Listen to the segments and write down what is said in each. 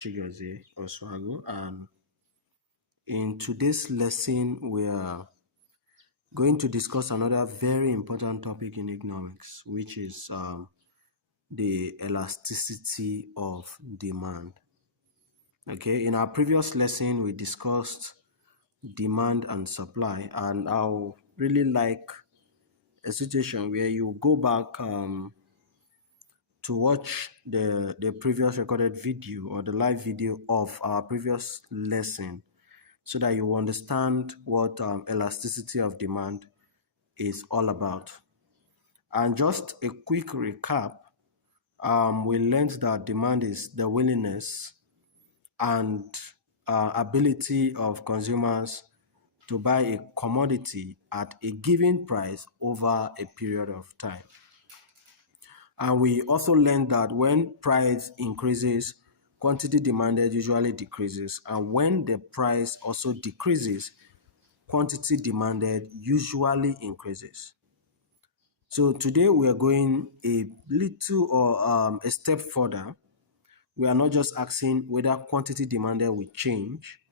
Chigozie Oswago, and in today's lesson, we are going to discuss another very important topic in economics, which is the elasticity of demand. Okay, in our previous lesson, we discussed demand and supply, and I'll really like a situation where you go back to watch the previous recorded video or the live video of our previous lesson so that you understand what elasticity of demand is all about. And just a quick recap, we learned that demand is the willingness and ability of consumers to buy a commodity at a given price over a period of time. And we also learned that when price increases, quantity demanded usually decreases. And when the price also decreases, quantity demanded usually increases. So today we are going a little or a step further. We are not just asking whether quantity demanded will change,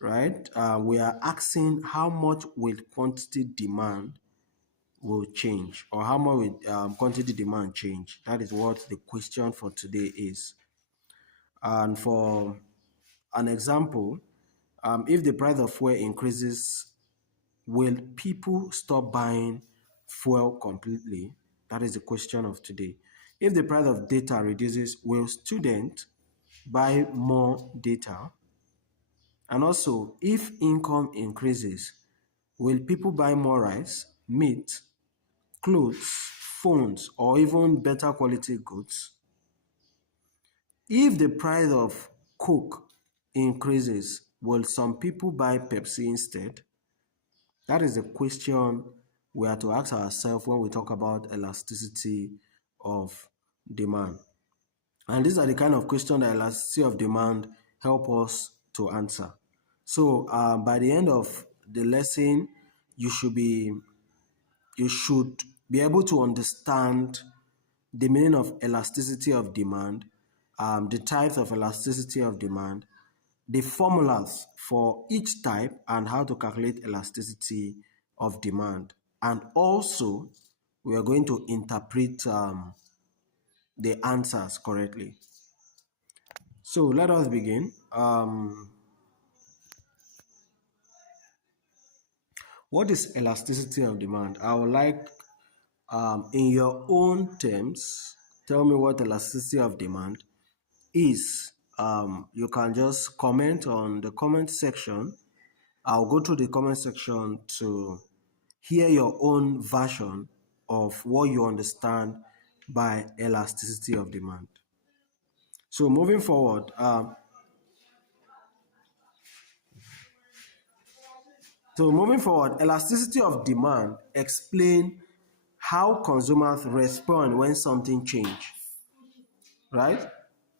right? We are asking how much will quantity demand will change, or how much will quantity demand change. That is what the question for today is. And for an example, if the price of fuel increases, will people stop buying fuel completely? That is the question of today. If the price of data reduces, will students buy more data? And also, if income increases, will people buy more rice, meat, clothes, phones, or even better quality goods? If the price of Coke increases, will some people buy Pepsi instead? That is the question we have to ask ourselves when we talk about elasticity of demand. And these are the kind of questions that elasticity of demand help us to answer. So by the end of the lesson, you should be able to understand the meaning of elasticity of demand, the types of elasticity of demand, the formulas for each type, and how to calculate elasticity of demand. And also, we are going to interpret the answers correctly. So let us begin. What is elasticity of demand? I would like, in your own terms, tell me what elasticity of demand is. You can just comment on the comment section. I'll go to the comment section to hear your own version of what you understand by elasticity of demand. So moving forward, elasticity of demand explain how consumers respond when something changes, right?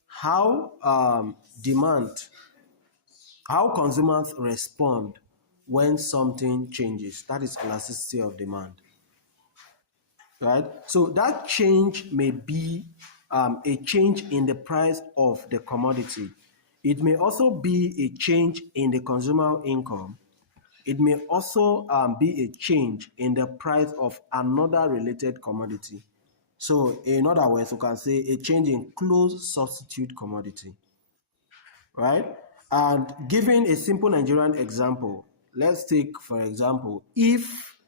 How consumers respond when something changes. That is elasticity of demand, right? So that change may be a change in the price of the commodity. It may also be a change in the consumer income. It may also be a change in the price of another related commodity. So in other words, we can say a change in close substitute commodity, right? And giving a simple Nigerian example, let's take, for example, if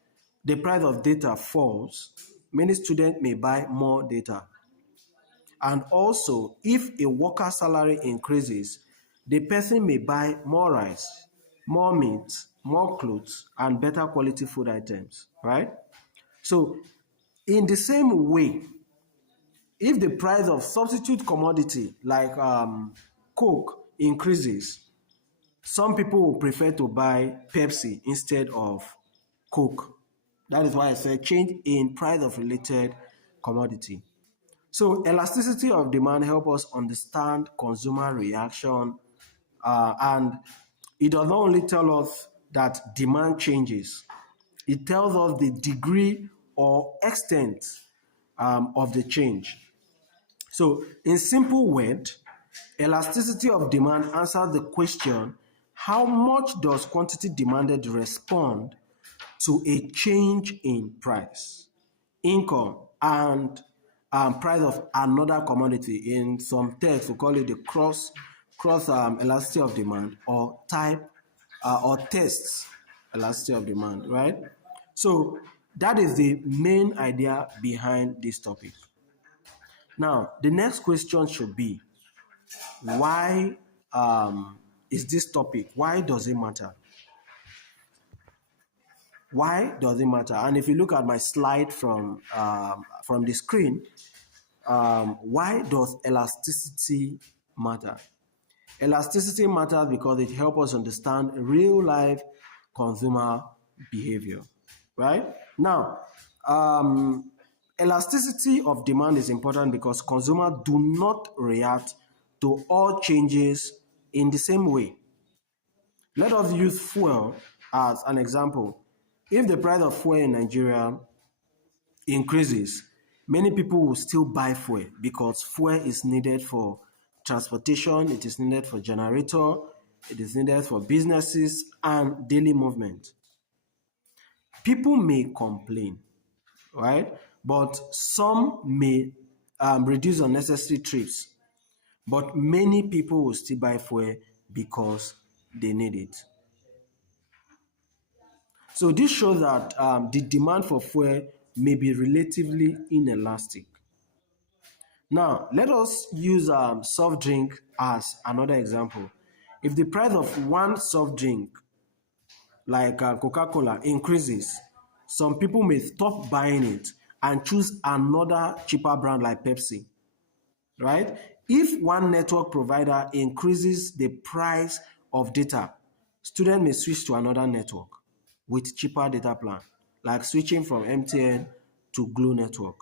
the price of data falls, many students may buy more data. And also, if a worker's salary increases, the person may buy more rice, more meat, more clothes, and better quality food items, right? So, in the same way, if the price of substitute commodity like Coke increases, some people will prefer to buy Pepsi instead of Coke. That is why I said change in price of related commodity. So elasticity of demand helps us understand consumer reaction, and it does not only tell us that demand changes, it tells us the degree or extent of the change. So in simple words, Elasticity of demand answers the question, how much does quantity demanded respond to a change in price, income, and price of another commodity? In some texts, we call it the cross elasticity of demand, or type or test elasticity of demand, right? So that is the main idea behind this topic. Now, the next question should be, why is this topic, why does it matter? Why does it matter? And if you look at my slide from the screen, why does elasticity matter? Elasticity matters because it helps us understand real life consumer behavior, right? Now, elasticity of demand is important because consumers do not react to all changes in the same way. Let us use fuel as an example. If the price of fuel in Nigeria increases, many people will still buy fuel because fuel is needed for transportation, it is needed for generator, it is needed for businesses and daily movement. People may complain, right? But some may reduce unnecessary trips. But many people will still buy fuel because they need it. So this shows that the demand for fuel may be relatively inelastic. Now, let us use soft drink as another example. If the price of one soft drink, like Coca-Cola, increases, some people may stop buying it and choose another cheaper brand like Pepsi, right? If one network provider increases the price of data, students may switch to another network with cheaper data plan, like switching from MTN to Glo network.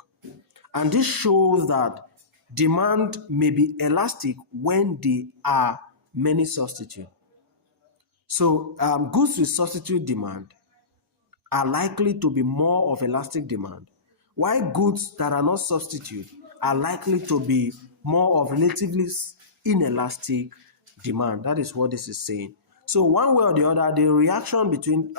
And this shows that demand may be elastic when there are many substitutes. So goods with substitute demand are likely to be more of elastic demand, while goods that are not substitute are likely to be more of relatively inelastic demand. That is what this is saying. So one way or the other, the reaction between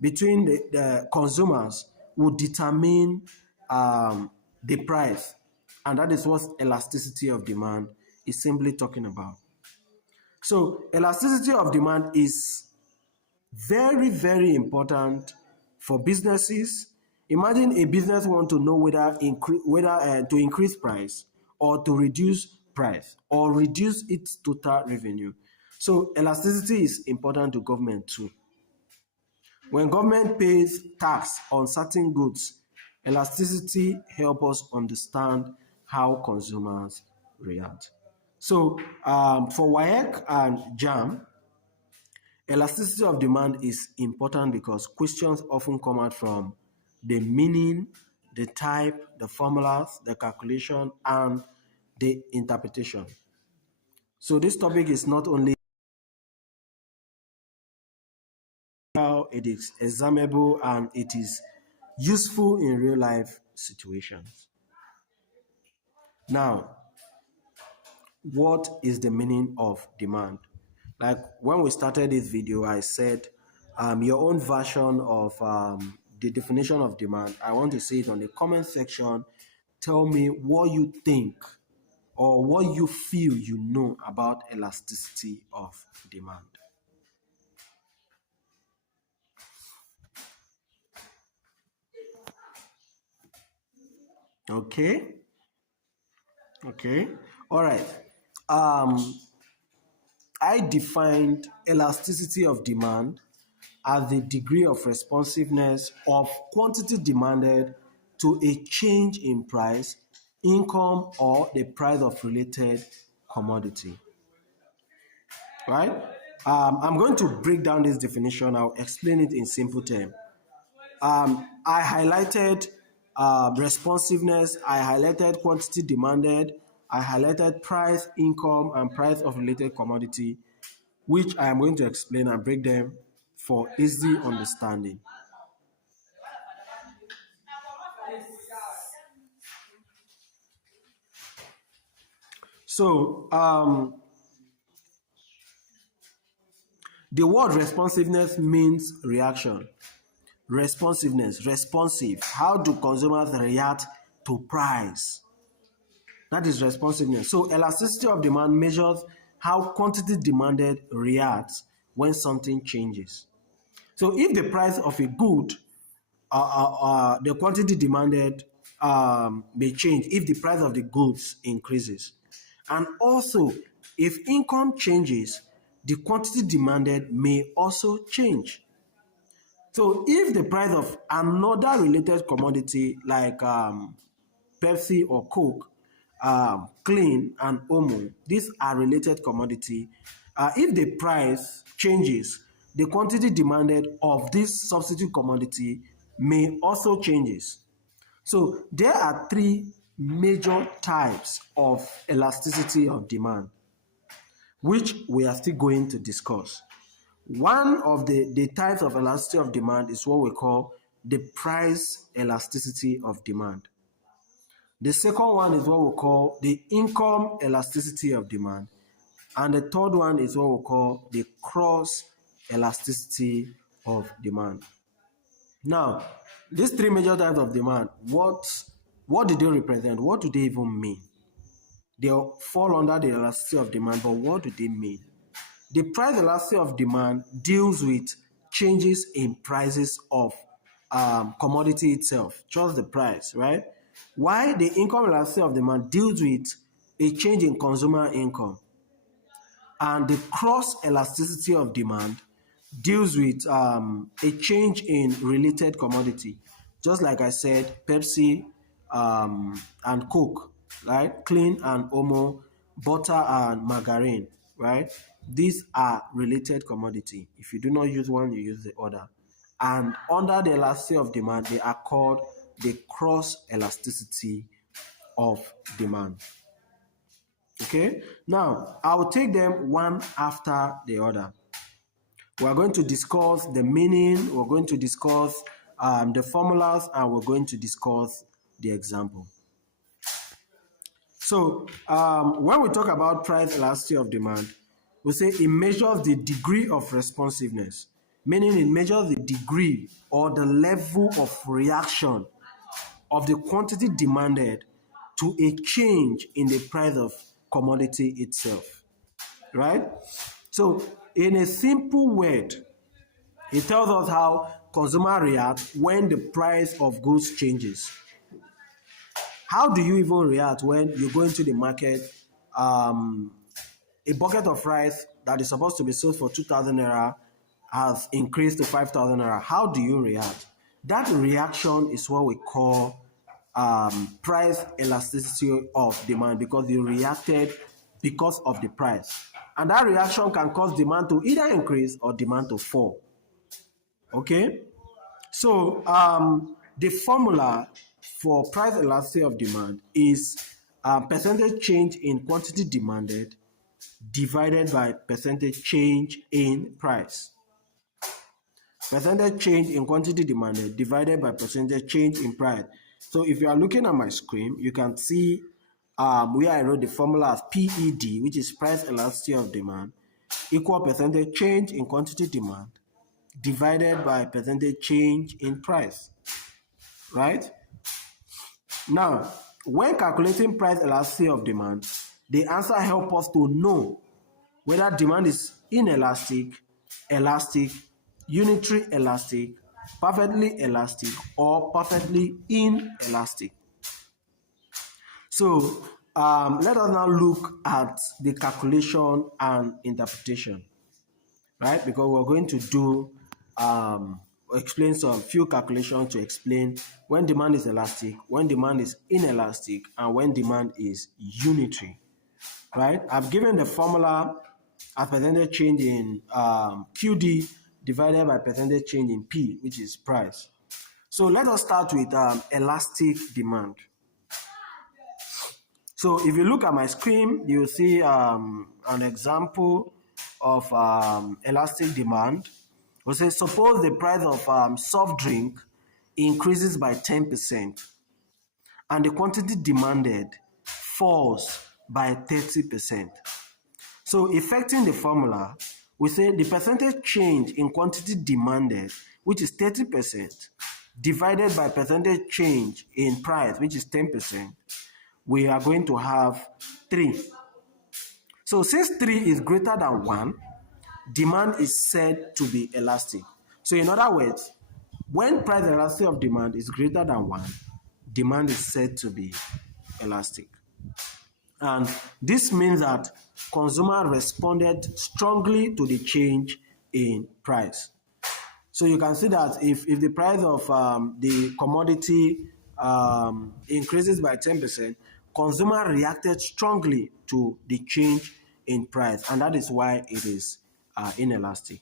the consumers will determine the price, and that is what elasticity of demand is simply talking about. So elasticity of demand is very, very important for businesses. Imagine a business want to know whether to increase price or to reduce price or reduce its total revenue. So elasticity is important to government too. When government pays tax on certain goods, elasticity helps us understand how consumers react. So for WAEC and JAMB, elasticity of demand is important because questions often come out from the meaning, the type, the formulas, the calculation, and the interpretation. So this topic is not only how it is examinable, and it is useful in real life situations. Now, what is the meaning of demand? Like when we started this video, I said your own version of the definition of demand. I want to see it on the comment section. Tell me what you think or what you feel you know about elasticity of demand. Okay. Okay. All right. I defined elasticity of demand as the degree of responsiveness of quantity demanded to a change in price, income, or the price of related commodity. Right? I'm going to break down this definition. I'll explain it in simple terms. I highlighted responsiveness, I highlighted quantity demanded, I highlighted price, income, and price of related commodity, which I am going to explain and break them for easy understanding. So the word responsiveness means reaction. Responsiveness, responsive. How do consumers react to price? That is responsiveness. So elasticity of demand measures how quantity demanded reacts when something changes. So if the price of a good, the quantity demanded may change if the price of the goods increases. And also, if income changes, the quantity demanded may also change. So if the price of another related commodity like Pepsi or Coke, clean and Omo, these are related commodity. If the price changes, the quantity demanded of this substitute commodity may also changes. So there are three major types of elasticity of demand, which we are still going to discuss. One of the types of elasticity of demand is what we call the price elasticity of demand. The second one is what we call the income elasticity of demand. And the third one is what we call the cross elasticity of demand. Now, these three major types of demand, what do they represent? What do they even mean? They fall under the elasticity of demand, but what do they mean? The price elasticity of demand deals with changes in prices of commodity itself, just the price, right? While the income elasticity of demand deals with a change in consumer income. And the cross elasticity of demand deals with a change in related commodity. Just like I said, Pepsi and Coke, right? Clean and Omo, butter and margarine, right? These are related commodity. If you do not use one, you use the other. And under the elasticity of demand, they are called the cross elasticity of demand. Okay, now I will take them one after the other. We are going to discuss the meaning, we're going to discuss the formulas, and we're going to discuss the example. So when we talk about price elasticity of demand, we say it measures the degree of responsiveness, meaning it measures the degree or the level of reaction of the quantity demanded to a change in the price of commodity itself, right? So in a simple word, it tells us how consumer react when the price of goods changes. How do you even react when you go into the market, a bucket of rice that is supposed to be sold for 2,000 naira has increased to 5,000 naira? How do you react? That reaction is what we call price elasticity of demand, because you reacted because of the price. And that reaction can cause demand to either increase or demand to fall. Okay? So the formula for price elasticity of demand is percentage change in quantity demanded divided by percentage change in price. Percentage change in quantity demanded divided by percentage change in price. So if you are looking at my screen, you can see where I wrote the formula as PED, which is price elasticity of demand, equal percentage change in quantity demand divided by percentage change in price, right? Now, when calculating price elasticity of demand, the answer helps us to know whether demand is inelastic, elastic, unitary elastic, perfectly elastic, or perfectly inelastic. So let us now look at the calculation and interpretation, right? Because we're going to do explain some few calculations to explain when demand is elastic, when demand is inelastic, and when demand is unitary, right? I've given the formula as percentage change in QD divided by percentage change in P, which is price. So let us start with elastic demand. So if you look at my screen, you'll see an example of elastic demand. We'll say suppose the price of soft drink increases by 10% and the quantity demanded falls by 30%. So affecting the formula, we say the percentage change in quantity demanded, which is 30%, divided by percentage change in price, which is 10%, we are going to have 3. So since 3 is greater than 1, demand is said to be elastic. So in other words, when price elasticity of demand is greater than 1, demand is said to be elastic. And this means that consumer responded strongly to the change in price. So you can see that if the price of the commodity increases by 10%, consumer reacted strongly to the change in price, and that is why it is inelastic.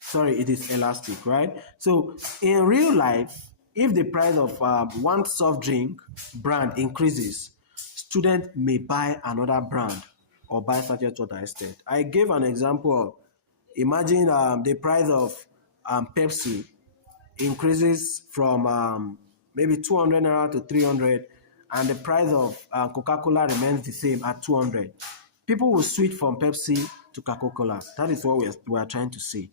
Sorry, it is elastic, right? So in real life, if the price of one soft drink brand increases, students may buy another brand or buy sachet water instead. I gave an example of, imagine the price of Pepsi increases from maybe 200 naira to 300, and the price of Coca-Cola remains the same at 200. People will switch from Pepsi to Coca-Cola. That is what we are trying to say.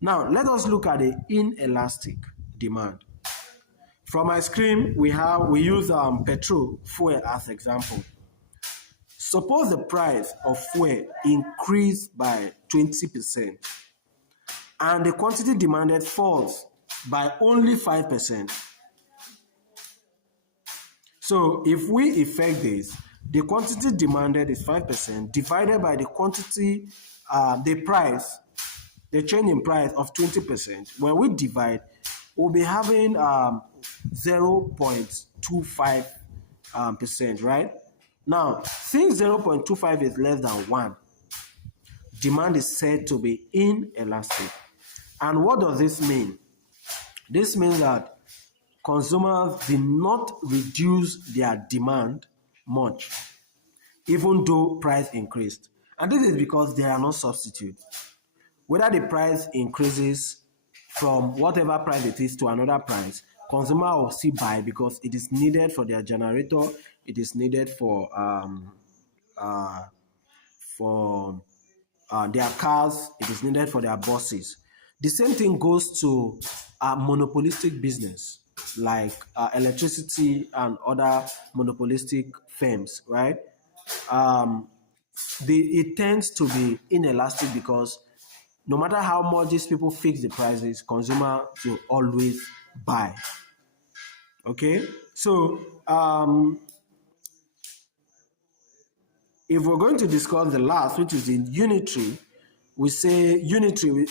Now, let us look at the inelastic demand. From my screen, we use petrol fuel as example. Suppose the price of fuel increased by 20% and the quantity demanded falls by only 5%. So if we effect this, the quantity demanded is 5% divided by the quantity, the price, the change in price of 20%. When we divide, we'll be having 0.25%, right? Now, since 0.25 is less than 1, demand is said to be inelastic. And what does this mean? This means that consumers did not reduce their demand much, even though price increased. And this is because there are no substitutes. Whether the price increases from whatever price it is to another price, consumer will still buy because it is needed for their generator, it is needed for their cars, it is needed for their buses. The same thing goes to monopolistic business like electricity and other monopolistic firms, right? It tends to be inelastic because no matter how much these people fix the prices, consumer will always buy. Okay, so if we're going to discuss the last, which is in unitary, we say unitary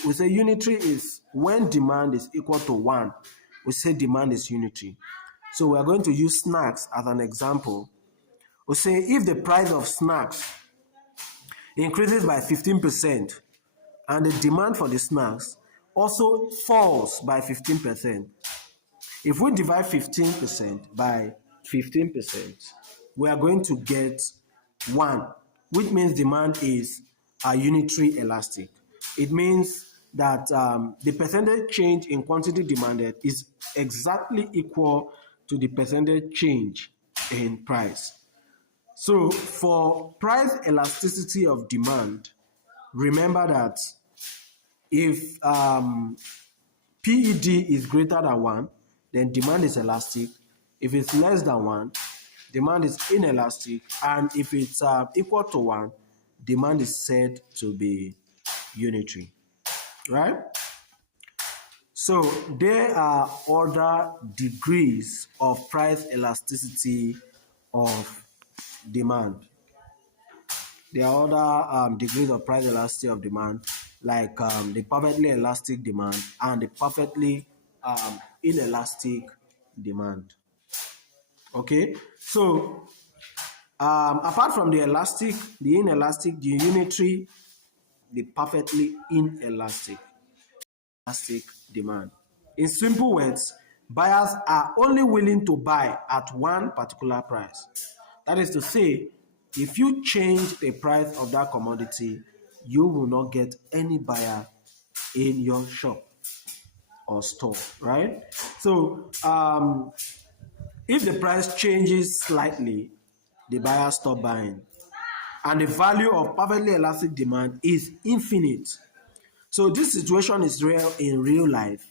is when demand is equal to 1. We say demand is unitary. So we are going to use snacks as an example. We say if the price of snacks increases by 15% and the demand for the snacks also falls by 15%, if we divide 15% by 15%, we are going to get 1, which means demand is a unitary elastic. It means that the percentage change in quantity demanded is exactly equal to the percentage change in price. So for price elasticity of demand, remember that if PED is greater than 1, then demand is elastic. If it's less than 1, demand is inelastic. And if it's equal to 1, demand is said to be unitary, right? So there are other degrees of price elasticity of demand. There are other degrees of price elasticity of demand, like the perfectly elastic demand and the perfectly inelastic demand. Okay, so apart from the elastic, the inelastic, the unitary, the perfectly inelastic demand. In simple words, buyers are only willing to buy at one particular price. That is to say, if you change the price of that commodity, you will not get any buyer in your shop or store, right? So if the price changes slightly, the buyer stop buying. And the value of perfectly elastic demand is infinite. So this situation is real in real life,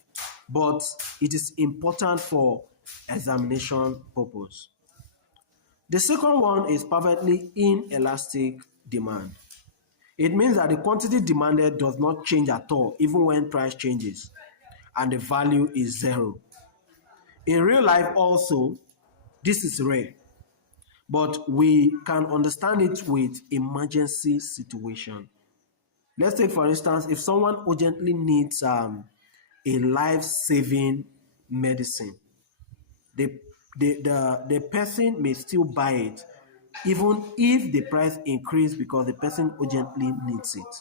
but it is important for examination purpose. The second one is perfectly inelastic demand. It means that the quantity demanded does not change at all, even when price changes, and the value is zero. In real life also, this is rare, but we can understand it with emergency situation. Let's take for instance, if someone urgently needs a life-saving medicine, the, the person may still buy it even if the price increase because the person urgently needs it.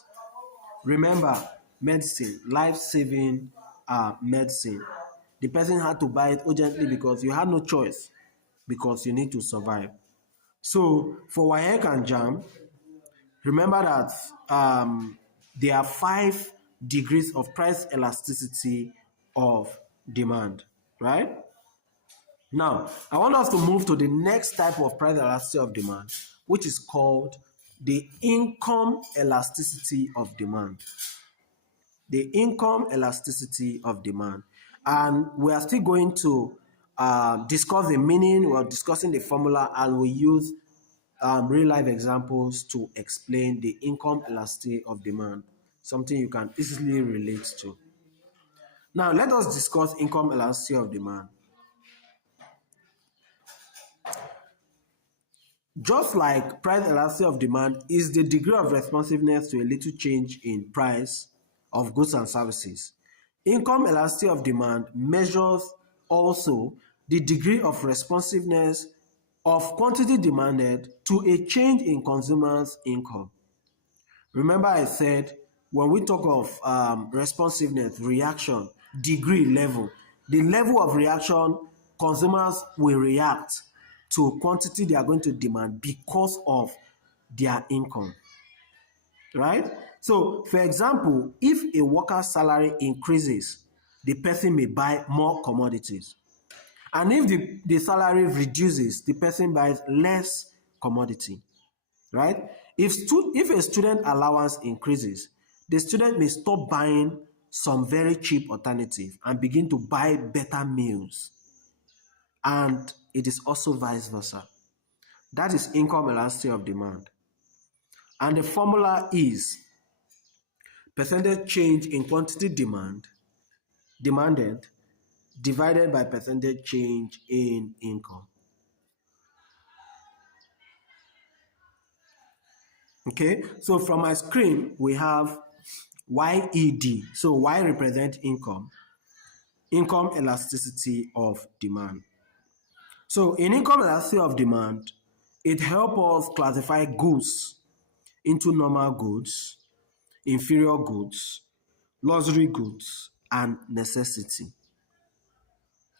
Remember, medicine, life-saving medicine. The person had to buy it urgently because you had no choice because you need to survive. So for WAEC and JAM, remember that there are 5 degrees of price elasticity of demand, right? Now, I want us to move to the next type of price elasticity of demand, which is called the income elasticity of demand. The income elasticity of demand. And we are still going to discuss the meaning, we're discussing the formula, and we use real life examples to explain the income elasticity of demand, something you can easily relate to. Now, let us discuss income elasticity of demand. Just like price elasticity of demand is the degree of responsiveness to a little change in price of goods and services, income elasticity of demand measures also the degree of responsiveness of quantity demanded to a change in consumers' income. Remember I said when we talk of responsiveness, reaction, degree, level, the level of reaction consumers will react to quantity they are going to demand because of their income, right? So, for example, if a worker's salary increases, the person may buy more commodities. And if the salary reduces, the person buys less commodity, right? If a student allowance increases, the student may stop buying some very cheap alternative and begin to buy better meals. And it is also vice versa. That is income elasticity of demand. And the formula is percentage change in quantity demanded divided by percentage change in income. Okay, so from my screen, we have YED. So Y represents income elasticity of demand. So in income elasticity of demand, it helps us classify goods into normal goods, inferior goods, luxury goods, and necessity.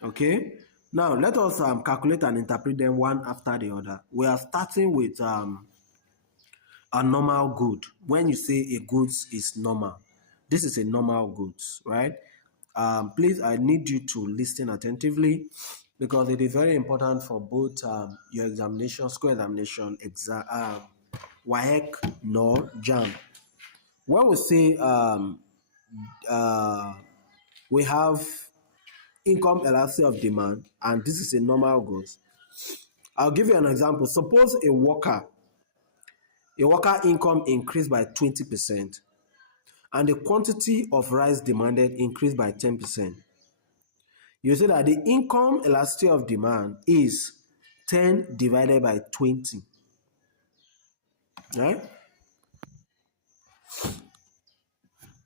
Okay, now let us calculate and interpret them one after the other. We are starting with a normal good. When you say a goods is normal, this is a normal goods, right? Please, I need you to listen attentively because it is very important for both your examination, school examination, WAEC, nor JAM. When we say we have income elasticity of demand, and this is a normal goods, I'll give you an example. Suppose a worker income increased by 20%, and the quantity of rice demanded increased by 10%. You say that the income elasticity of demand is 10 divided by 20, right?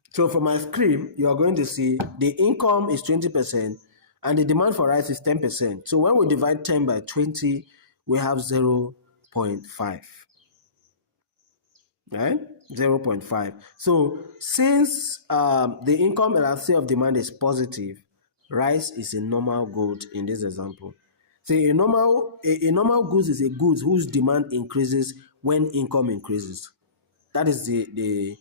So for my screen, you are going to see the income is 20% and the demand for rice is 10%. So when we divide 10 by 20, we have 0.5. Right? 0.5. So since the income elasticity of demand is positive, rice is a normal good in this example. So a normal goods is a goods whose demand increases when income increases. That is the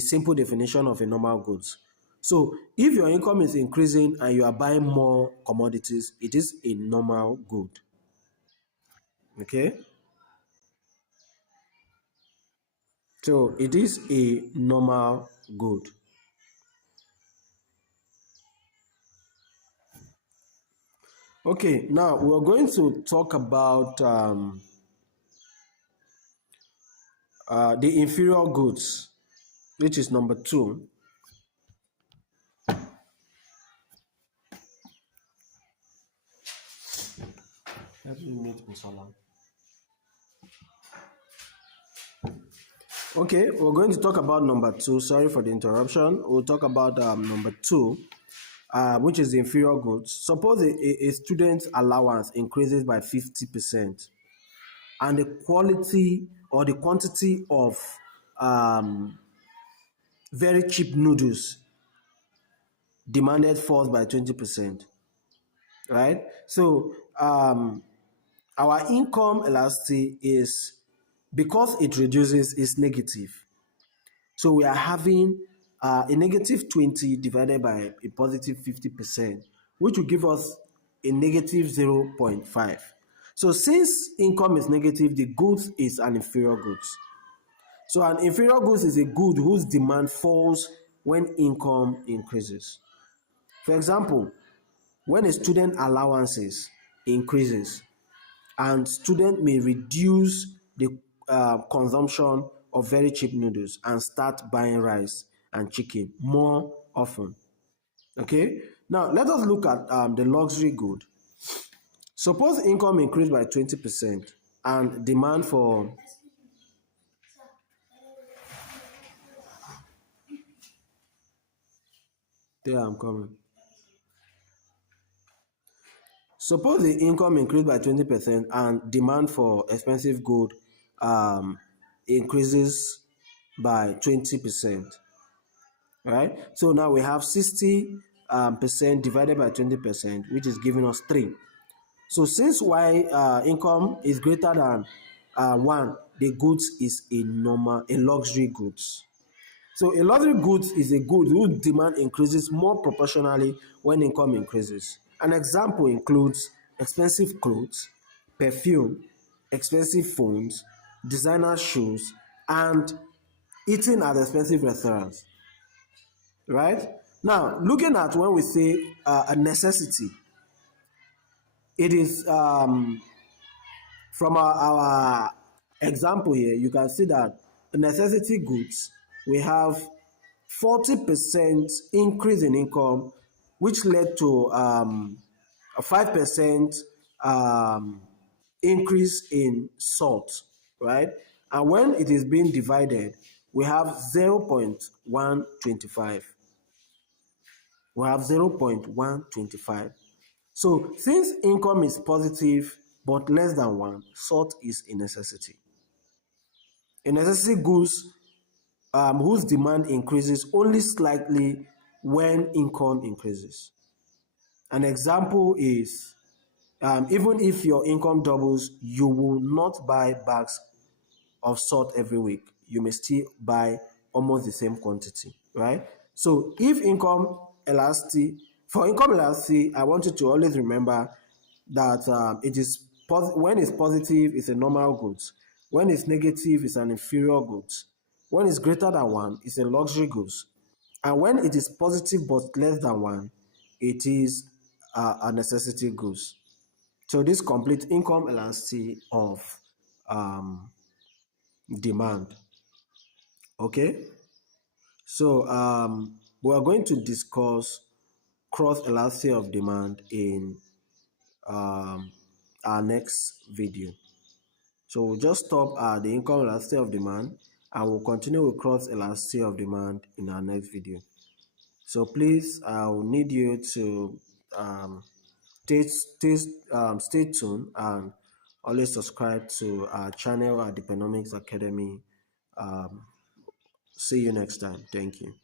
simple definition of a normal goods. So if your income is increasing and you are buying more commodities, it is a normal good. Okay? So it is a normal good. Okay, now we're going to talk about the inferior goods, which is number 2. Let me meet Musala. Okay, we're going to talk about number 2. Sorry for the interruption. We'll talk about number 2, which is the inferior goods. Suppose a student's allowance increases by 50%, and the quality or the quantity of very cheap noodles demanded falls by 20%, right? So our income elasticity is, because it reduces, is negative. So we are having a negative 20 divided by a positive 50%, which will give us a negative 0.5. So since income is negative, the goods is an inferior goods. So an inferior goods is a good whose demand falls when income increases. For example, when a student allowances increases, and student may reduce the consumption of very cheap noodles and start buying rice and chicken more often. Okay, now let us look at the luxury good. Suppose income increased by 20% and demand for, there I'm coming. Suppose the income increased by 20% and demand for expensive good increases by 20%. Right? So now we have 60 percent divided by 20%, which is giving us 3. So since income is greater than 1, the goods is a luxury goods. So a luxury goods is a good whose demand increases more proportionally when income increases. An example includes expensive clothes, perfume, expensive phones, designer shoes, and eating at expensive restaurants. Right? Now, looking at when we say a necessity, it is from our example here, you can see that necessity goods, we have 40% increase in income, which led to a 5% increase in salt, right? And when it is being divided, we have 0.125. We have 0.125. So since income is positive but less than 1, salt is a necessity. A necessity goods whose demand increases only slightly when income increases. An example is, even if your income doubles, you will not buy bags of salt every week. You may still buy almost the same quantity, right? So if income elasticity, for income elasticity, I want you to always remember that it is when it's positive, it's a normal goods. When it's negative, it's an inferior goods. When it's greater than 1, it's a luxury goods. And when it is positive but less than 1, it is a necessity goods. So this complete income elasticity of um, demand. Okay, so we are going to discuss cross elasticity of demand in our next video. So we'll just stop at the income elasticity of demand, and we'll continue with cross elasticity of demand in our next video. So please, I will need you to stay tuned and always subscribe to our channel at Dpenomics Academy. See you next time. Thank you.